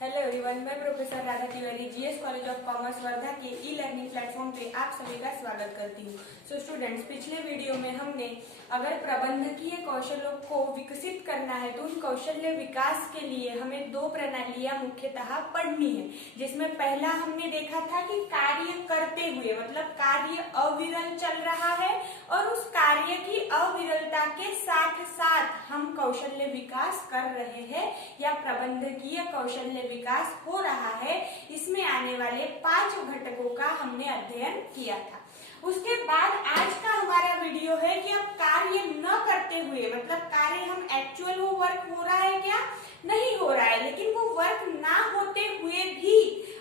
Hello everyone, मैं professor Radha Tiwari GS college of commerce Wardha के e learning platform पे आप सभी का स्वागत करती हूँ। सो स्टूडेंट्स, पिछले वीडियो में हमने अगर प्रबंधकीय कौशलों को विकसित करना है तो उन कौशल्य विकास के लिए हमें दो प्रणालियां मुख्यतः पढ़नी है, जिसमें पहला हमने देखा था कि कार्य करते हुए मतलब कार्य अविरल चल रहा है और उस कार्य की अविरलता के साथ साथ हम कौशल्य विकास कर रहे हैं या प्रबंधकीय कौशल्य विकास हो रहा है। इसमें आने वाले 5 घटकों का हमने अध्ययन किया था। उसके बाद आज का हमारा वीडियो है कि अब कार्य न करते हुए मतलब कार्य हम एक्चुअल वो वर्क हो रहा है क्या, नहीं हो रहा है, लेकिन वो वर्क ना होते हुए भी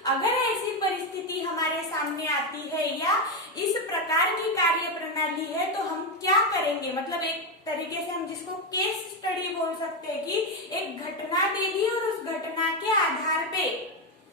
अगर ऐसी परिस्थिति हमारे सामने आती है या इस प्रकार की कार्य प्रणाली है तो हम क्या करेंगे। मतलब एक तरीके से हम जिसको केस स्टडी बोल सकते हैं कि एक घटना दे दी और उस घटना के आधार पे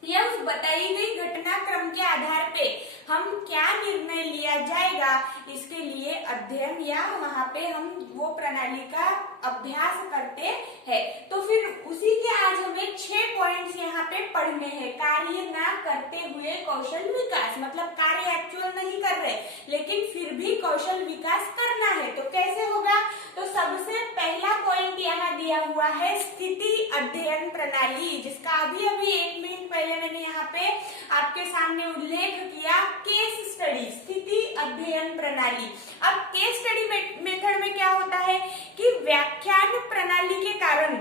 या उस बताई गई घटनाक्रम के आधार पे हम क्या निर्णय लिया जाएगा, इसके लिए अध्ययन या वहाँ पे हम वो प्रणाली का अभ्यास करते हैं। तो फिर उसी के आज हमें 6 पॉइंट्स यहाँ पे पढ़ने हैं। कार्य ना करते हुए कौशल विकास, मतलब कार्य एक्चुअल नहीं कर रहे लेकिन फिर भी कौशल विकास करना है तो कैसे होगा। तो सबसे पहला पॉइंट यहाँ दिया हुआ है स्थिति अध्ययन प्रणाली, जिसका अभी 1 मिनट पहले मैंने यहाँ पे आपके सामने उल्लेख किया। केस स्टडी, स्थिति अध्ययन प्रणाली। अब केस स्टडी मेथड में क्या होता है कि व्याख्यान प्रणाली के कारण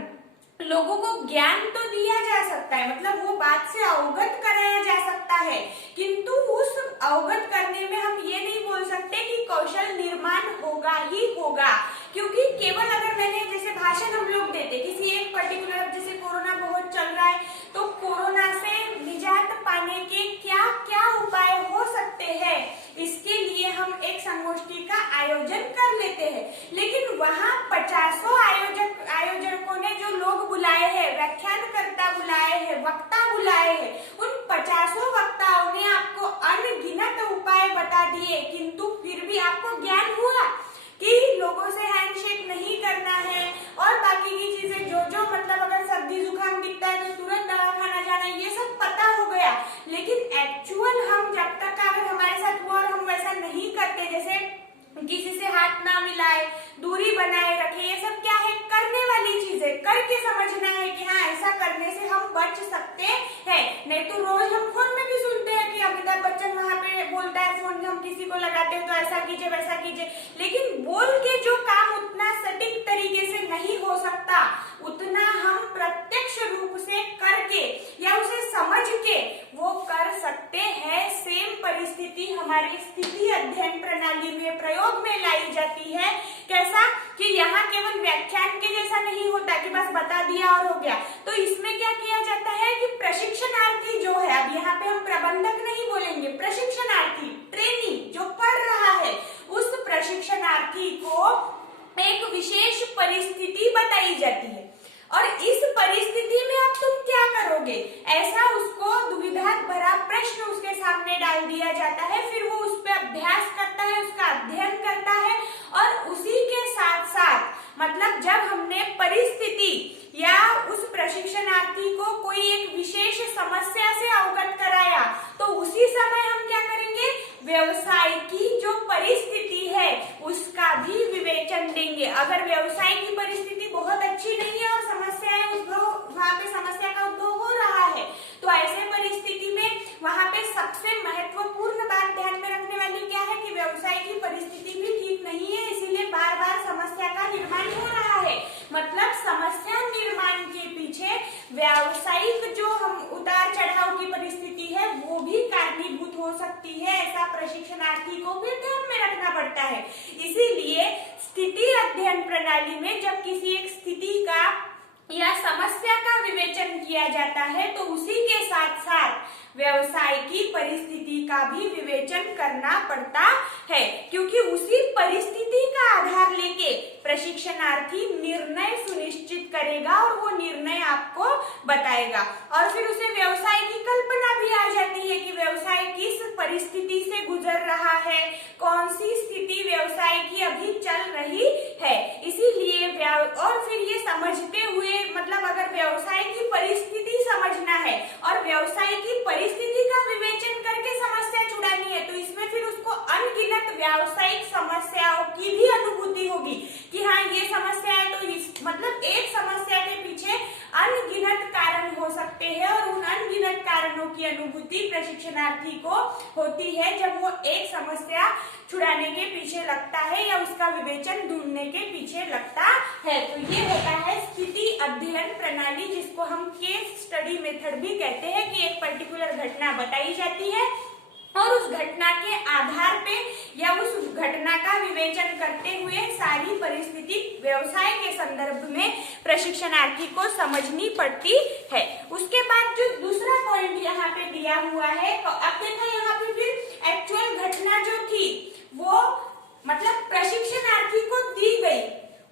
लोगों को ज्ञान तो दिया जा सकता है, मतलब वो बात से अवगत कराया जा सकता है, किंतु उस अवगत करने में हम ये नहीं बोल सकते कि कौशल निर्माण होगा ही होगा। क्योंकि केवल अगर मैंने जैसे भाषण हम लोग देते किसी एक पर्टिकुलर, जैसे कोरोना बहुत चल रहा है तो कोरोना से निजात पाने के क्या क्या उपाय हो सकते हैं, इसके लिए हम एक संगोष्ठी का आयोजन कर लेते हैं। लेकिन वहाँ 50 आयोजकों ने जो लोग बुलाए हैं, व्याख्यानकर्ता बुलाए हैं, वक्ता बुलाए हैं, उन 50 वक्ताओं ने आपको अनगिनत उपाय बता दिए, किंतु फिर भी आपको ज्ञान हुआ कि लोगों से हैंडशेक नहीं करना है और बाकी की चीजें जो मतलब अगर सर्दी जुकाम दिखता है तो तुरंत दवाखाना जाना है, ये सब पता हो गया। लेकिन एक्चुअल हम जब तक अगर हमारे साथ हुआ और हम वैसा नहीं करते, जैसे किसी से हाथ ना मिलाए, दूरी बनाए रखे, ये सब क्या है, करने वाली चीज है। करके समझना है कि हाँ ऐसा करने से हम बच सकते हैं। नहीं तो रोज हम फोन में भी सुनते हैं कि अमिताभ बच्चन वहां पे बोलता है, फोन हम किसी को लगाते हैं तो ऐसा कीजिए वैसा कीजिए, लेकिन बोल के जो काम उतना सटीक तरीके से नहीं हो सकता उतना हम प्रत्यक्ष रूप से करके या उसे समझ के वो कर सकते हैं। सेम परिस्थिति हमारी स्थिति अध्ययन प्रणाली में प्रयोग में लाई जाती है। कैसा कि यहाँ केवल व्याख्यान के जैसा नहीं होता कि बस बता दिया और हो गया। तो इसमें क्या किया जाता है कि प्रशिक्षणार्थी जो है, अब यहाँ पे हम प्रबंधक नहीं बोलेंगे, प्रशिक्षणार्थी ट्रेनी जो पढ़ रहा है, उस प्रशिक्षणार्थी को एक विशेष परिस्थिति बताई जाती है और इस परिस्थिति में अब तुम क्या करोगे, ऐसा उसको दुविधा भरा प्रश्न उसके सामने डाल दिया जाता है। फिर वो उस पर अभ्यास करता है, उसका अध्ययन करता है और उसी के साथ साथ मतलब जब हमने परिस्थिति या उस प्रशिक्षणार्थी को कोई एक विशेष समस्या से अवगत कराया तो उसी समय हम क्या करेंगे, व्यवसाय की जो परिस्थिति है उसका भी विवेचन देंगे। अगर व्यवसाय की परिस्थिति बहुत अच्छी नहीं है और समस्याएं उद्भव, वहाँ पे समस्या का उद्भव हो रहा है, तो ऐसे परिस्थिति में वहाँ पे सबसे महत्वपूर्ण बात ध्यान में रखने वाली क्या है कि व्यवसाय की परिस्थिति भी ठीक नहीं है, इसीलिए बार बार समस्या का निर्माण हो रहा है। मतलब समस्या निर्माण के पीछे व्यावसायिक जो हम उतार चढ़ाव की परिस्थिति है वो भी कारणीभूत हो सकती है, ऐसा प्रशिक्षणार्थी को भी ध्यान में रखना पड़ता है। इसीलिए स्थिति अध्ययन प्रणाली में जब किसी एक स्थिति का या समस्या का विवेचन किया जाता है तो उसी के साथ साथ व्यवसाय की परिस्थिति का भी विवेचन करना पड़ता है, क्योंकि उसी परिस्थिति का आधार लेके प्रशिक्षणार्थी निर्णय सुनिश्चित करेगा और वो निर्णय आपको बताएगा। और फिर उसे व्यवसाय की कल्पना भी आ जाती है कि व्यवसाय किस परिस्थिति से गुजर रहा है, कौन सी स्थिति व्यवसाय की अभी चल रही है। इसीलिए और फिर ये समझते हुए मतलब अगर व्यवसाय की परिस्थिति समझना है अनगिनत कारण हो सकते हैं और उन अनगिनत कारणों की अनुभूति प्रशिक्षणार्थी को होती है जब वो एक समस्या छुड़ाने के पीछे लगता है या उसका विवेचन ढूंढने के पीछे लगता है। तो ये होता है स्थिति अध्ययन प्रणाली, जिसको हम केस स्टडी मेथड भी कहते हैं कि एक पर्टिकुलर घटना बताई जाती है और उस घटना के आधार पे या उस घटना का विवेचन करते हुए सारी परिस्थिति व्यवसाय के संदर्भ में प्रशिक्षणार्थी को समझनी पड़ती है। उसके बाद जो दूसरा पॉइंट यहाँ पे दिया हुआ है, तो अब देखो यहाँ पे फिर एक्चुअल घटना जो थी वो मतलब प्रशिक्षणार्थी को दी गई,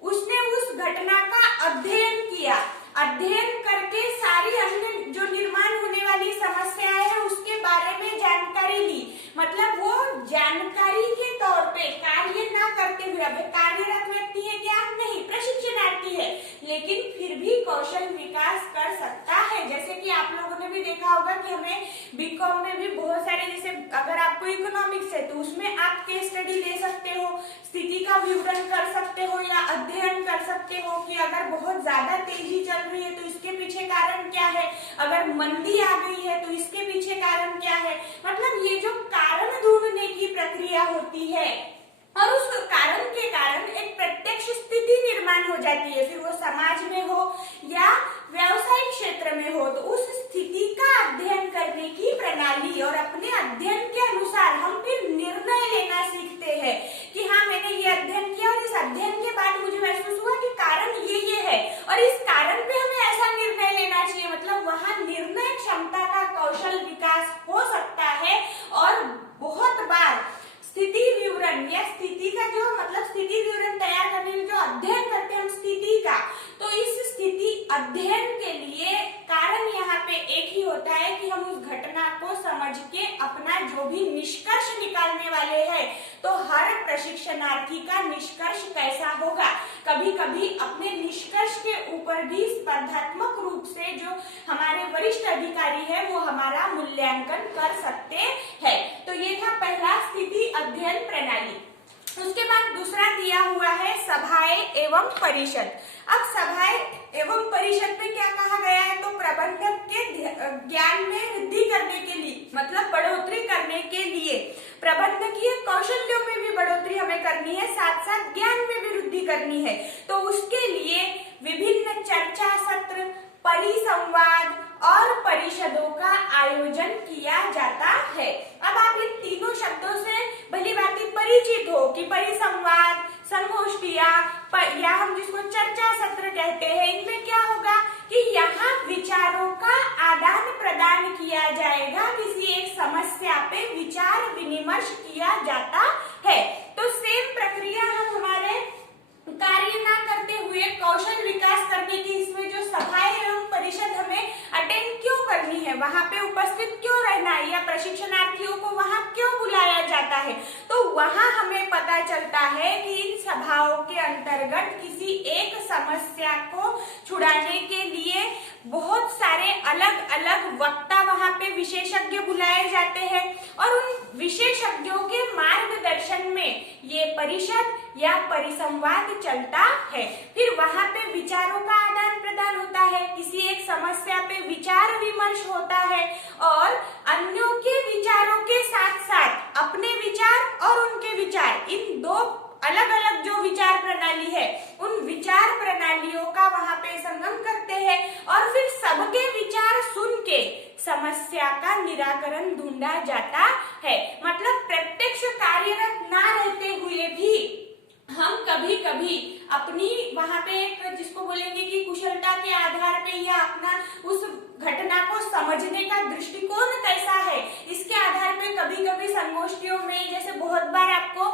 उसने उस घटना का अध्ययन किया, अध्ययन करके सारी अन्य जो निर्माण होने वाली समस्याएं है उसके बारे में जानकारी ली। मतलब वो जानकारी के तौर पे कार्य ना करते हुए, अब कार्यरत व्यक्ति है क्या? नहीं, प्रशिक्षणार्थी है, लेकिन फिर भी कौशल विकास कर सकता है। जैसे कि आप लोगों ने भी देखा होगा कि हमें बीकॉम में भी बहुत सारे, जैसे अगर आपको इकोनॉमिक्स है तो उसमें आप केस स्टडी ले सकते हो, स्थिति का विवरण कर सकते हो या अध्ययन कर सकते हो कि अगर बहुत ज्यादा तेजी चल रही है तो इसके पीछे कारण क्या है, अगर मंदी आ गई है तो इसके पीछे कारण क्या है। मतलब ये जो कारण ढूंढने की प्रक्रिया होती है और उस कारण के कारण एक प्रत्यक्ष स्थिति निर्माण हो जाती है, फिर वो समाज में हो या व्यवसायिक क्षेत्र में हो, तो उस स्थिति का अध्ययन करने की प्रणाली और अपने अध्ययन के अनुसार हम फिर निर्णय लेना सीखते हैं कि हाँ मैंने ये अध्ययन किया और इस अध्ययन के बाद मुझे महसूस हुआ कि कारण ये है और इस कारण पे हमें ऐसा निर्णय लेना चाहिए। मतलब वहाँ निर्णय क्षमता का कौशल विकास हो सकता है। और बहुत बार स्थिति विवरण या स्थिति का जो मतलब स्थिति विवरण तैयार करने में जो अध्ययन करते हैं हम स्थिति का, तो इस स्थिति अध्ययन के लिए कारण यहाँ पे एक ही होता है कि हम उस घटना को समझ के अपना जो भी निष्कर्ष निकालने वाले हैं, तो हर प्रशिक्षणार्थी का निष्कर्ष कैसा होगा। कभी कभी अपने निष्कर्ष के ऊपर भी स्पर्धात्मक रूप से जो हमारे वरिष्ठ अधिकारी है वो हमारा मूल्यांकन कर सकते हैं। तो ये था पहला स्थिति अध्ययन प्रणाली। उसके बाद दूसरा दिया हुआ है सभाएं एवं परिषद। अब सभाएं एवं परिषद में क्या कहा गया है, तो प्रबंधक के ज्ञान में वृद्धि करने के लिए, मतलब बढ़ोतरी करने के लिए, प्रबंधकीय कौशल्यों में भी बढ़ोतरी हमें करनी है, साथ साथ ज्ञान में भी वृद्धि करनी है। तो उसके लिए विभिन्न चर्चा सत्र, परिसंवाद और परिषदों का आयोजन किया जाता है। अब आप इन तीनों शब्दों से भली भांति परिचित हो कि परिसंवाद, संगोष्ठियां या हम जिसको चर्चा सत्र कहते हैं, इनमें क्या होगा कि यहाँ विचारों का आदान प्रदान किया जाएगा, किसी एक समस्या पे विचार विनिमर्श किया जाता है। तो सेम प्रक्रिया हम हमारे कार्य ना करते हुए कौशल विकास करने की इसमें जो सभाएं एवं परिषद हमें अटेंड क्यों करनी है, वहां पे उपस्थित क्यों रहना है या प्रशिक्षणार्थियों को वहां क्यों बुलाया जाता है, तो वहां हमें पता चलता है कि इन सभाओं के अंतर्गत किसी एक समस्या को छुड़ाने के लिए बहुत सारे अलग अलग वक्ता वहां पे विशेषज्ञ बुलाए जाते हैं और उन विशेषज्ञों के मार्गदर्शन में ये परिषद या परिसंवाद चलता है। फिर वहां पे विचारों का आदान प्रदान होता है, किसी एक समस्या पे विचार विमर्श होता है और अन्यों के विचारों के साथ साथ अपने विचार और उनके विचार, इन दो अलग अलग जो विचार प्रणाली है उन विचार प्रणालियों का वहां पे संगम करते हैं और फिर सबके विचार सुन के समस्या का निराकरण ढूंढा जाता है। मतलब प्रत्यक्ष कार्यरत ना रहते हुए भी हम कभी कभी अपनी वहां पे एक जिसको बोलेंगे कि कुशलता के आधार पे या अपना उस घटना को समझने का दृष्टिकोण कैसा है, इसके आधार पे कभी कभी संगोष्ठियों में, जैसे बहुत बार आपको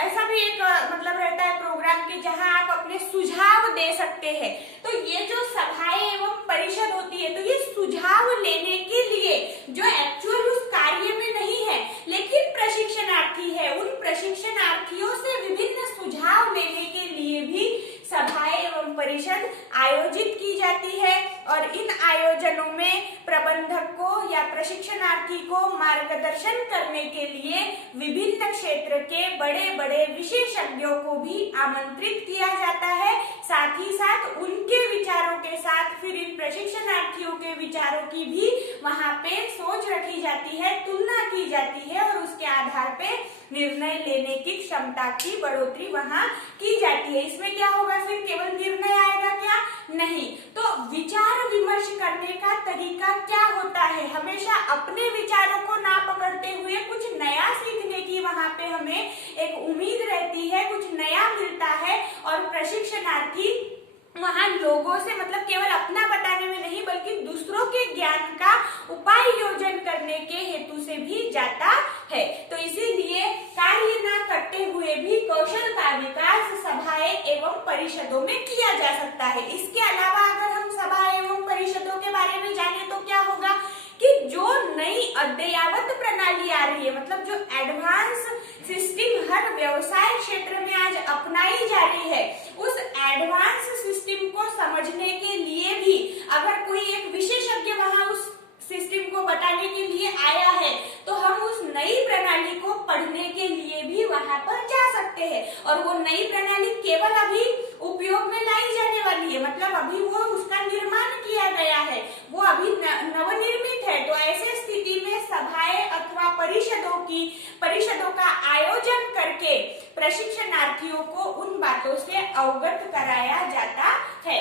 ऐसा भी एक मतलब रहता है प्रोग्राम के जहां आप अपने सुझाव दे सकते हैं। तो ये जो सभाएं एवं परिषद होती है, तो ये सुझाव लेने के लिए जो एक्चुअल उस कार्य में नहीं है लेकिन प्रशिक्षणार्थी है, उन प्रशिक्षणार्थियों से विभिन्न सुझाव लेने के लिए भी सभाएं एवं परिषद आयोजित की जाती है और इन आयोजनों में प्रबंधक को या प्रशिक्षणार्थी को मार्गदर्शन करने के लिए विभिन्न क्षेत्र के बड़े बड़े विशेषज्ञों को भी आमंत्रित किया जाता है। साथ ही साथ उनके विचारों के साथ फिर इन प्रशिक्षणार्थियों के विचारों की भी वहां पे सोच रखी जाती है, तुलना की जाती है और उसके आधार पे निर्णय लेने की क्षमता की बढ़ोतरी वहां की जाती है। इसमें क्या होगा, फिर केवल निर्णय आएगा क्या? नहीं। तो विचार विमर्श करने का तरीका क्या होता है? हमेशा अपने विचारों को ना पकड़ते हुए कुछ नया सीखने की वहां पे हमें एक उम्मीद रहती है, कुछ नया मिलता है और प्रशिक्षणार्थी वहां लोगों से मतलब केवल अपना बताने में नहीं बल्कि दूसरों के ज्ञान का उपाय योजन करने के हेतु से भी जाता है। तो इसीलिए कार्य न करते हुए भी कौशल का विकास सभाएं एवं परिषदों में किया जा सकता है। इसके अलावा अगर हम सभा एवं परिषदों के बारे में जाने तो क्या होगा कि जो नई अद्ययावत प्रणाली आ रही है, मतलब जो एडवांस सिस्टम हर व्यवसाय क्षेत्र में आज अपनाई जा रही है, उस एडवांस सिस्टम को समझने के लिए भी अगर कोई एक विशेषज्ञ वहां उस सिस्टम को बताने के लिए आया है तो हम उस नई प्रणाली को पढ़ने के लिए भी वहां पर जा सकते हैं। और वो नई प्रणाली केवल अभी उपयोग में लाई जाने वाली है, मतलब अभी वो उसका निर्माण किया गया है, वो अभी नवनिर्मित है। तो ऐसे स्थिति में सभाएं अथवा परिषदों का आयोजन करके प्रशिक्षणार्थियों को उन बातों से अवगत कराया जाता है।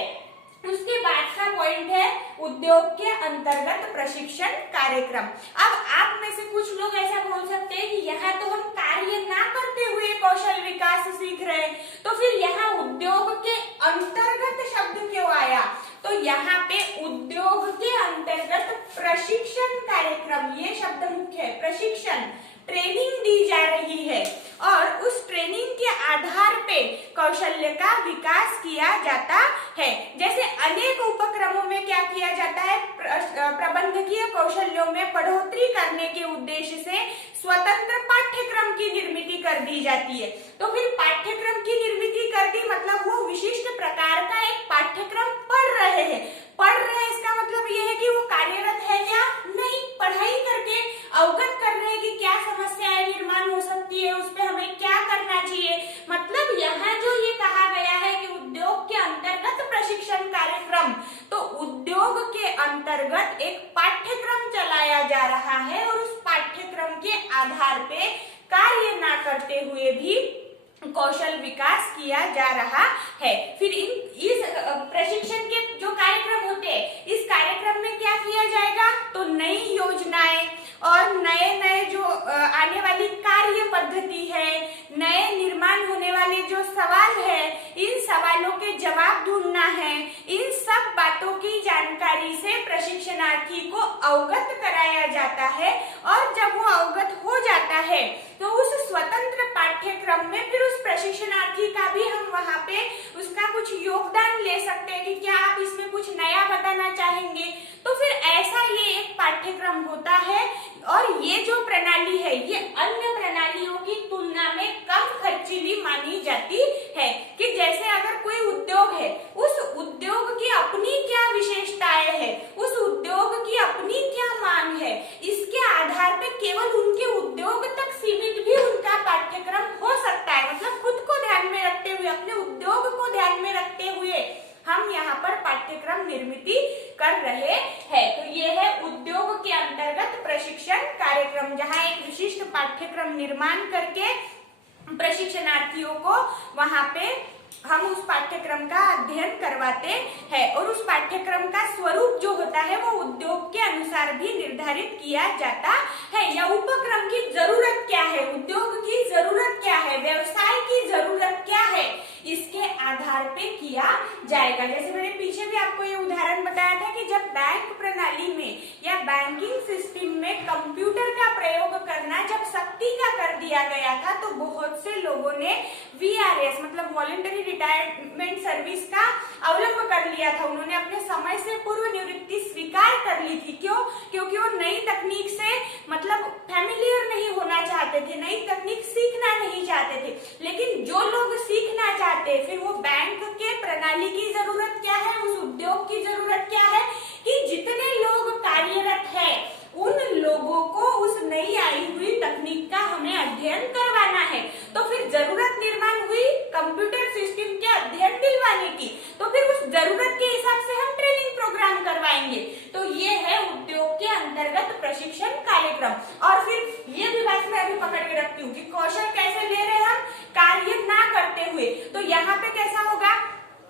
उसके बाद का पॉइंट है उद्योग के अंतर्गत प्रशिक्षण कार्यक्रम। अब आप में से कुछ लोग ऐसा बोल सकते हैं कि यहाँ तो हम कार्य ना करते हुए कौशल विकास सीख रहे हैं, तो फिर यहाँ उद्योग के अंतर्गत शब्द क्यों आया? तो यहाँ पे उद्योग के अंतर्गत प्रशिक्षण कार्यक्रम, ये शब्द मुख्य है, प्रशिक्षण, ट्रेनिंग दी जा रही है और उस ट्रेनिंग के आधार पे कौशल्य का विकास किया जाता है। जैसे अनेक उपक्रमों में क्या किया जाता है, प्रबंधकीय कौशल्यों में बढ़ोतरी करने के उद्देश्य से स्वतंत्र पाठ्यक्रम की निर्मित कर दी जाती है। तो फिर पाठ्यक्रम की निर्मित कर दी मतलब वो विशिष्ट प्रकार का एक पाठ्यक्रम पढ़ रहे हैं। इसका मतलब ये है कि वो कार्यरत है क्या? नहीं, पढ़ाई करके अवगत कर रहे हैं कि क्या समस्याएं निर्माण हो सकती है, उस पे हमें क्या करना चाहिए। मतलब यहाँ जो ये कहा गया है कि उद्योग के अंतर्गत प्रशिक्षण कार्यक्रम, तो उद्योग के अंतर्गत एक पाठ्यक्रम चलाया जा रहा है और उस पाठ्यक्रम के आधार पे कार्य ना करते हुए भी कौशल विकास किया जा रहा है। फिर इस प्रशिक्षण के जो कार्यक्रम होते हैं, इस कार्यक्रम में क्या किया जाएगा, तो नई योजनाएं और नए जो आने वाली कार्य पद्धति है, नए निर्माण होने वाले जो सवाल है, इन सवालों के जवाब ढूंढना है। इन सब बातों की जानकारी से प्रशिक्षणार्थी को अवगत कराया जाता है और जब वो अवगत हो जाता है तो उस स्वतंत्र पाठ्यक्रम में फिर उस प्रशिक्षणार्थी का भी हम वहाँ पे उसका कुछ योगदान ले सकते हैं कि क्या आप इसमें कुछ नया बताना चाहेंगे। तो फिर ऐसा ये एक पाठ्यक्रम होता है और ये जो प्रणाली है ये अन्य प्रणालियों की तुलना में कम खर्चीली मानी जाती है। कि जैसे अगर कोई उद्योग है, उस उद्योग की अपनी क्या विशेषताएं है, उस उद्योग की अपनी क्या मांग है, इसके आधार पे केवल उनके उद्योग तक सीमित भी उनका पाठ्यक्रम हो सकता है। मतलब खुद को ध्यान में रखते हुए, अपने उद्योग को ध्यान में रखते हुए हम यहाँ पर पाठ्यक्रम निर्मित कर रहे हैं। तो ये है उद्योग के अंतर्गत प्रशिक्षण कार्यक्रम, जहाँ एक विशिष्ट पाठ्यक्रम निर्माण करके प्रशिक्षणार्थियों को वहाँ पे हम उस पाठ्यक्रम का अध्ययन करवाते हैं और उस पाठ्यक्रम का स्वरूप जो होता है वो उद्योग के अनुसार भी निर्धारित किया जाता है। या उपक्रम की जरूरत क्या है, उद्योग की जरूरत क्या है, व्यवसाय की जरूरत क्या है, इसके आधार पे किया जाएगा। जैसे मैंने पीछे भी आपको ये उदाहरण बताया था कि जब बैंक प्रणाली में या बैंकिंग सिस्टम में कंप्यूटर का प्रयोग करना जब सख्ती का कर दिया गया था तो बहुत से लोगों ने VRS मतलब वॉलंटरी रिटायरमेंट सर्विस का अवलंब कर लिया था। उन्होंने अपने समय से पूर्व निवृत्ति स्वीकार कर ली थी। क्यों? क्योंकि वो नई तकनीक से मतलब फैमिलियर नहीं होना चाहते थे, नई तकनीक सीखना नहीं चाहते थे। लेकिन जो लोग सीखना चाहते फिर वो बैंक के प्रणाली की जरूरत क्या है, उस उद्योग की जरूरत क्या है कि जितने लोग कार्यरत है डिमांड हुई कंप्यूटर सिस्टम के अध्ययन दिलवाने की, तो फिर उस जरूरत के हिसाब से हम ट्रेनिंग प्रोग्राम करवाएंगे। तो ये है उद्योग के अंतर्गत प्रशिक्षण कार्यक्रम। और फिर ये भी बात मैं अभी पकड़ के रखती हूँ कि कौशल कैसे ले रहे हैं हम, कार्य ना करते हुए। तो यहाँ पे कैसा होगा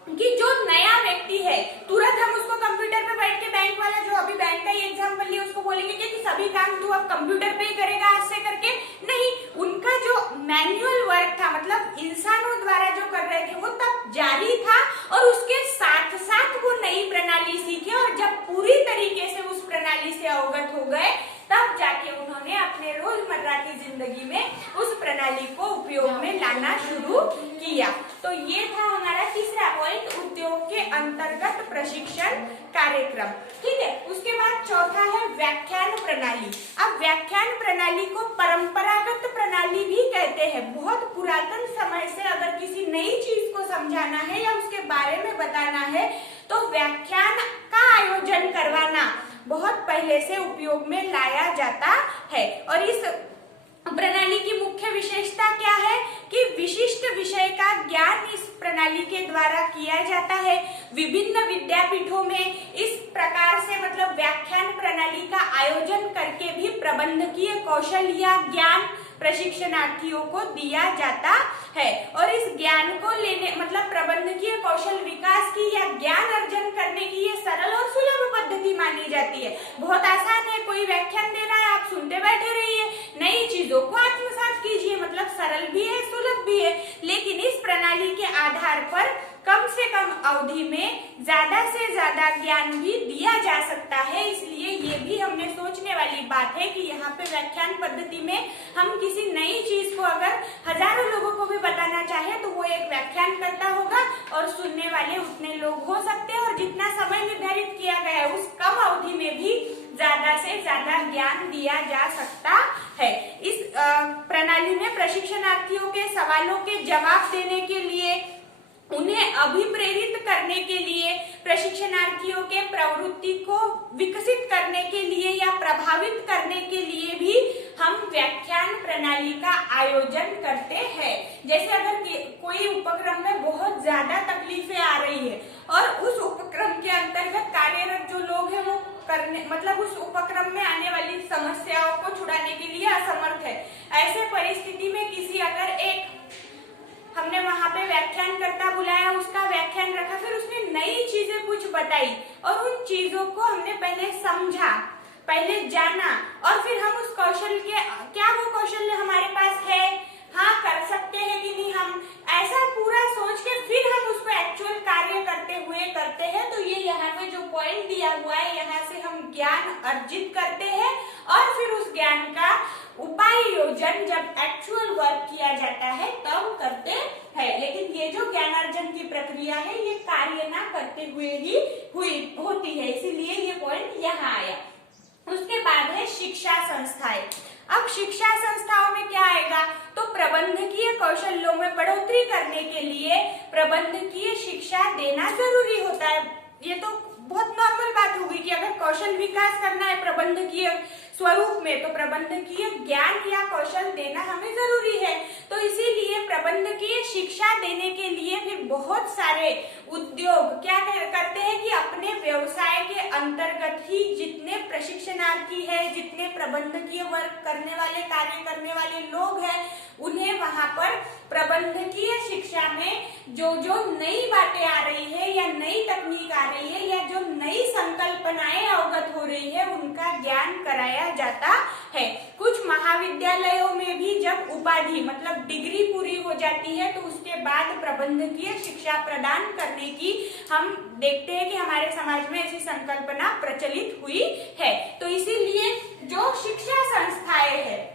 कि जो नया व्यक्ति है तुरंत हम उसको कंप्यूटर पे बैठ के, बैंक वाला जो अभी बैंक का ही एग्जांपल लिया, उसको बोलेंगे कि सभी काम तू अब कंप्यूटर पे ही करेगा आज से करके, नहीं, उनका जो मैनुअल वर्क था, मतलब इंसानों द्वारा जो कर रहे थे वो तब जारी था, और उसके साथ साथ वो नई प्रणाली सीखे, और जब पूरी तरीके से उस प्रणाली से अवगत हो गए तब जाके उन्होंने अपने रोजमर्रा की जिंदगी में उस प्रणाली को उपयोग में लाना शुरू किया। तो ये था हमारा तीसरा पॉइंट, उद्योग के अंतर्गत प्रशिक्षण कार्यक्रम। ठीक है, उसके बाद चौथा है व्याख्यान प्रणाली। अब व्याख्यान प्रणाली को परंपरागत प्रणाली भी कहते हैं। बहुत पुरातन समय से अगर किसी नई चीज को समझाना है या उसके बारे में बताना है तो व्याख्यान का आयोजन करवाना बहुत पहले से उपयोग में लाया जाता है। और इस प्रणाली की मुख्य विशेषता क्या है कि विशिष्ट विषय का ज्ञान इस प्रणाली के द्वारा किया जाता है। विभिन्न विद्यापीठों में इस प्रकार से मतलब व्याख्यान प्रणाली का आयोजन करके भी प्रबंधकीय कौशल या ज्ञान प्रशिक्षणार्थियों को दिया जाता है। और इस ज्ञान को लेने मतलब प्रबंधकीय कौशल विकास की या ज्ञान अर्जन करने की ये सरल और सुलभ पद्धति मानी जाती है। बहुत आसान है, कोई व्याख्यान दे रहा है, आप सुनते बैठे रहिए, नई चीजों को आत्मसात कीजिए, मतलब सरल भी है सुलभ भी है। लेकिन इस प्रणाली के आधार पर कम से कम अवधि में ज्यादा से ज्यादा ज्ञान भी दिया जा सकता है। इसलिए ये भी हमने सोचने वाली बात है कि यहाँ पे व्याख्यान पद्धति में हम किसी नई चीज को अगर हजारों लोगों को भी बताना चाहे तो वो एक व्याख्यान करता होगा और सुनने वाले उतने लोग हो सकते हैं, और जितना समय निर्धारित किया गया है उस कम अवधि में भी ज्यादा से ज्यादा ज्ञान दिया जा सकता है। इस प्रणाली में प्रशिक्षणार्थियों के सवालों के जवाब देने के लिए, उन्हें अभिप्रेरित करने के लिए, प्रशिक्षणार्थियों के प्रवृत्ति को विकसित करने के लिए या प्रभावित करने के लिए भी हम व्याख्यान प्रणाली का आयोजन करते हैं। जैसे अगर कोई उपक्रम में बहुत ज्यादा तकलीफें आ रही है और उस उपक्रम के अंतर्गत कार्यरत जो लोग हैं वो करने मतलब उस उपक्रम में आने वाली समस्याओं को छुड़ाने के लिए असमर्थ है, ऐसे परिस्थिति में किसी अगर एक हमने वहां पे व्याख्यानकर्ता बुलाया, उसका व्याख्यान रखा, फिर उसने नई चीजें कुछ बताई और उन चीजों को हमने पहले समझा, पहले जाना, और फिर हम उस कौशल के क्या वो कौशल्य हमारे पास है, हाँ कर सकते हैं कि नहीं, हम ऐसा पूरा सोच के फिर हम उसको एक्चुअल कार्य करते हैं। तो ये यहाँ पे जो पॉइंट दिया हुआ है, यहाँ से हम ज्ञान अर्जित करते हैं और फिर उस ज्ञान का उपाय योजन जब एक्चुअल वर्क किया जाता है तब करते हैं। लेकिन ये जो ज्ञान अर्जन की प्रक्रिया है ये कार्य ना करते हुए ही होती है, इसीलिए ये पॉइंट यहाँ आया। उसके बाद है शिक्षा संस्थाएं। अब शिक्षा संस्थाओं में क्या आएगा, तो प्रबंधकीय कौशलों में बढ़ोतरी करने के लिए प्रबंधकीय शिक्षा देना जरूरी होता है। ये तो बहुत नॉर्मल बात होगी कि अगर कौशल विकास करना है प्रबंधकीय स्वरूप में तो प्रबंधकीय ज्ञान या कौशल देना हमें जरूरी है। तो इसीलिए प्रबंधकीय शिक्षा देने के लिए फिर बहुत सारे उद्योग क्या करते हैं कि अपने व्यवसाय के अंतर्गत ही जितने प्रशिक्षणार्थी है, जितने प्रबंधकीय वर्क करने वाले, कार्य करने वाले लोग हैं, उन्हें वहां पर प्रबंधकीय शिक्षा में जो नई बातें आ रही है या नई तकनीक आ रही है या जो नई संकल्पनाएं अवगत हो रही है उनका ज्ञान कराया जाता है। कुछ महाविद्यालयों में भी जब उपाधि मतलब डिग्री पूरी हो जाती है तो उसके बाद प्रबंधकीय शिक्षा प्रदान करने की हम देखते हैं कि हमारे समाज में ऐसी संकल्पना प्रचलित हुई है। तो इसीलिए जो शिक्षा संस्थाएं है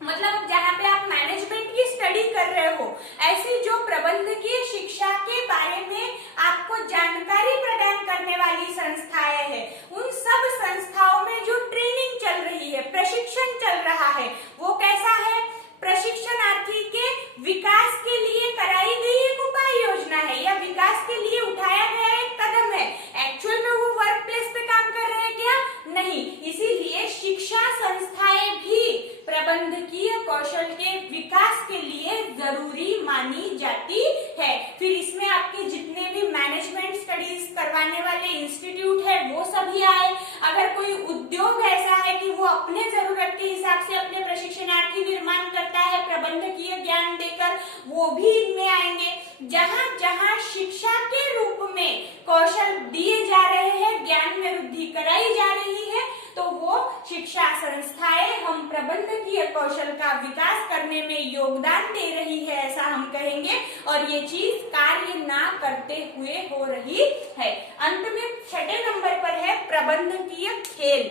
मतलब जहाँ पे आप मैनेजमेंट की स्टडी कर रहे हो, ऐसी जो प्रबंधकीय शिक्षा के बारे में आपको जानकारी प्रदान करने वाली संस्थाएं हैं, उन सब संस्थाओं में जो ट्रेनिंग चल रही है, प्रशिक्षण चल रहा है, वो कैसा है, प्रशिक्षणार्थी के विकास के लिए कराई गई एक उपाय योजना है या विकास के लिए उठाया गया एक कदम है। एक्चुअल में वो वर्क प्लेस पे काम कर रहे हैं क्या, नहीं। इसीलिए शिक्षा संस्थाएं भी प्रबंधकीय कौशल के विकास के लिए जरूरी मानी जाती है। फिर इसमें आपके जितने भी मैनेजमेंट स्टडीज करवाने वाले इंस्टीट्यूट है वो सभी आए। अगर कोई उद्योग ऐसा है कि वो अपने जरूरत के हिसाब से अपने प्रशिक्षणार्थी निर्माण करता है प्रबंधकीय ज्ञान देकर, वो भी इनमें आएंगे। जहां जहां शिक्षा के रूप में कौशल दिए जा रहे हैं, ज्ञान में वृद्धि कराई जा रही है, तो वो शिक्षा संस्थाएं हम प्रबंधकीय कौशल का विकास करने में योगदान दे रही है, ऐसा हम कहेंगे। और ये चीज कार्य ना करते हुए हो रही है। अंत में 6 नंबर पर है प्रबंधकीय खेल।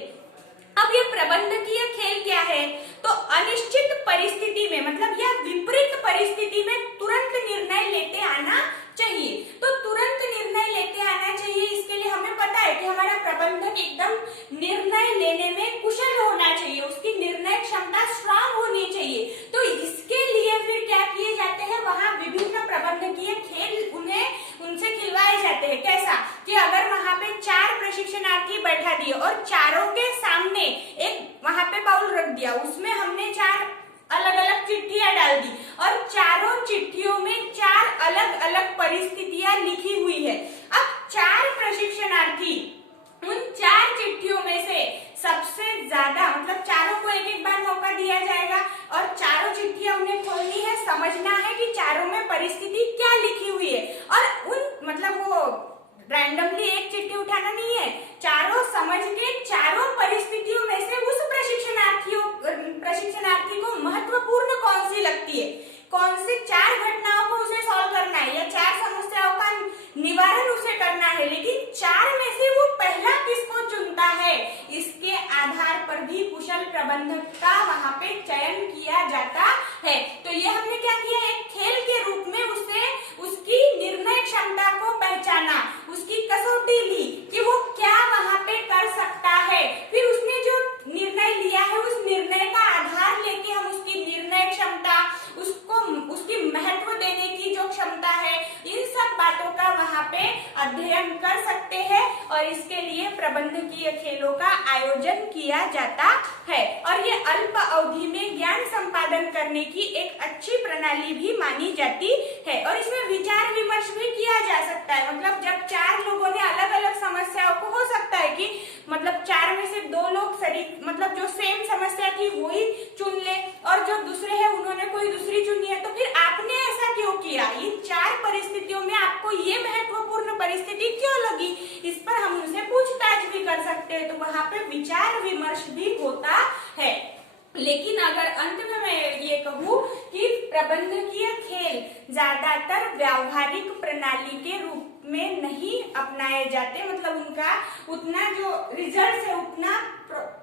अब ये प्रबंधकीय खेल क्या है? तो अनिश्चित परिस्थिति में, मतलब या विपरीत परिस्थिति में तुरंत निर्णय लेते आना चाहिए। तो तुरंत निर्णय लेते आना चाहिए, इसके लिए हमें पता है कि हमारा प्रबंधक एकदम निर्णय लेने में कुशल होना चाहिए, उसकी निर्णय क्षमता स्ट्रांग होनी चाहिए। तो इसके लिए फिर क्या किए जाते हैं, वहां विभिन्न प्रबंधकीय खेल उनसे खिलवाए जाते हैं। कैसा कि अगर वहां पे 4 प्रशिक्षणार्थी बैठा दिए और चारों के सामने एक वहां पे बाउल रख दिया, उसमें हमने 4 अलग अलग चिट्ठियां डाल दी और चारों चिट्ठियों में 4 अलग अलग परिस्थितियां लिखी हुई है। अब 4 प्रशिक्षणार्थी उन 4 चिट्ठियों में से सबसे ज्यादा, मतलब चारों को एक एक बार मौका दिया जाएगा और चारों चिट्ठियां उन्हें खोलनी है, समझना है कि चारों में परिस्थिति क्या लिखी हुई है। और उन मतलब वो रैंडमली एक चिट्ठी उठाना नहीं है, चारों समझ के चारों परिस्थितियों में से उस प्रशिक्षणार्थी को महत्वपूर्ण कौन सी लगती है, कौन से 4 घटनाओं को उसे सॉल्व करना है या 4 समस्याओं का निवारण उसे करना है, लेकिन 4 में से वो पहला किसको चुनता है, इसके आधार पर भी कुशल प्रबंधक का वहां पे चयन किया जाता है। तो ये हमने क्या किया, एक खेल के रूप में उसकी निर्णय क्षमता को पहचाना, उसकी कसौटी ली कि वो क्या वहां पे कर सकता है। फिर उसने जो निर्णय लिया है उस निर्णय का आधार लेके हम उसकी निर्णय क्षमता, उसकी महत्व देने की जो क्षमता है, इन सब बातों का वहां पे अध्ययन कर सकते हैं। और इसके लिए प्रबंधकीय खेलों का आयोजन किया जाता है। और ये अल्प अवधि में ज्ञान संपादन करने की एक अच्छी प्रणाली भी मानी जाती है। और इसमें विचार विमर्श भी किया जा सकता है, मतलब जब 4 लोगों ने अलग अलग समस्याओं को, हो सकता है कि मतलब 4 में से 2 लोग मतलब जो सेम समस्या थी वही चुन ले और जो दूसरे हैं उन्होंने कोई दूसरी चुनी है, तो फिर आपने ऐसा क्यों किया, इन 4 परिस्थितियों में आपको ये महत्वपूर्ण परिस्थिति क्यों लगी, इस पर हम उनसे पूछताछ भी कर सकते हैं। तो वहां पे विचार विमर्श भी होता है। लेकिन अगर अंत में मैं ये कहूँ कि प्रबंधकीय खेल ज्यादातर व्यावहारिक प्रणाली के रूप में नहीं अपनाए जाते, मतलब उनका उतना जो रिजल्ट है उतना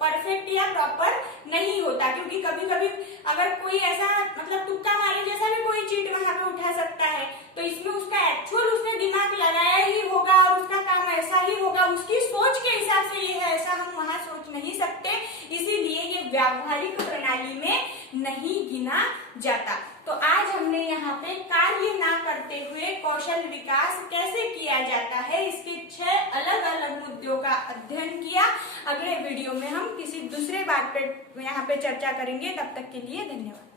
परफेक्ट या प्रॉपर नहीं होता, क्योंकि कभी कभी अगर कोई ऐसा मतलब तुक्का मारे जैसा भी कोई चीज वहां पे उठा सकता है, तो इसमें उसका एक्चुअल उसने दिमाग लगाया ही होगा और उसका काम ऐसा ही होगा, उसकी सोच के हिसाब से ये है, ऐसा हम वहां सोच नहीं सकते, इसीलिए ये व्यावहारिक प्रणाली में नहीं गिना जाता। तो आज हमने यहाँ पे कार्य ना करते हुए कौशल विकास कैसे किया जाता है, इसके 6 अलग अलग मुद्दों का अध्ययन किया। अगले वीडियो में हम किसी दूसरे बात पे यहाँ पे चर्चा करेंगे। तब तक के लिए धन्यवाद।